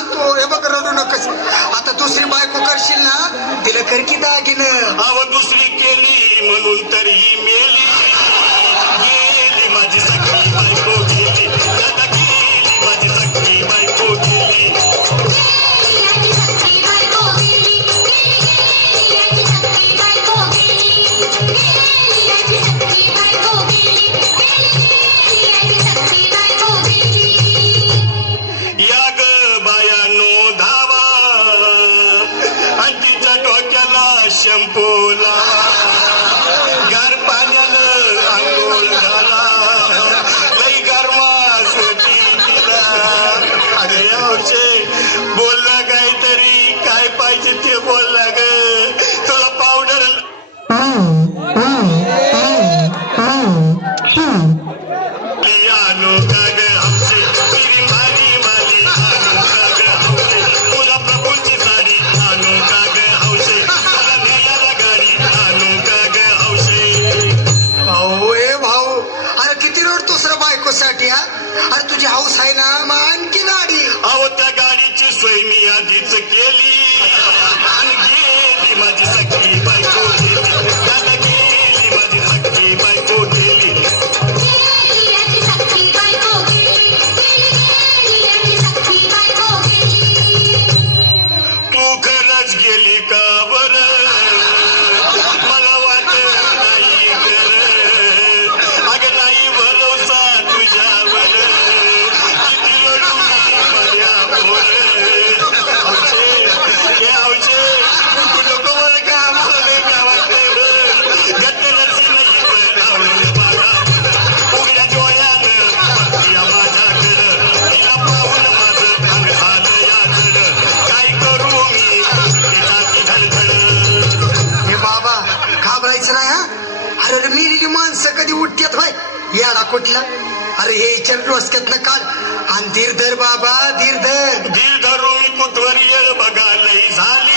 तो हे बघ रडू नकस. आता दुसरी बायको करशील ना तिला करकी दागिन. आव दुसरी केली म्हणून तरी. साठी अरे तुझी हाऊस आहे ना मग आणखी गाडी. अहो त्या गाडीची सोय मी आधीच केली. गेली माझी सख्खी बायको तू खरंच गेली का? माणसं नाही हा? अरे मेलेली माणसं कधी उठतात होय? याला कुठला? अरे हे इचार डोसक्यातलं काढ. आणि धीर धर बाबा धीर धर धीर धरून बघा लई झाली.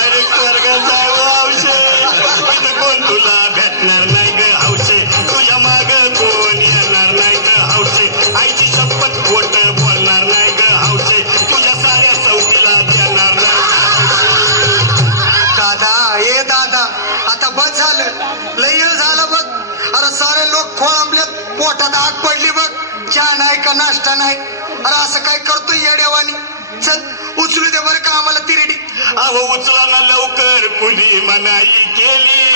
खोळ पोटात आग पडली बघ. चहा नाही का नाश्ता नाही? अरे असं काय करतो या देवानी? चल उचलू दे बरं का आम्हाला तिरडी. अहो उचला ना लवकर. कुणी मनाई केली.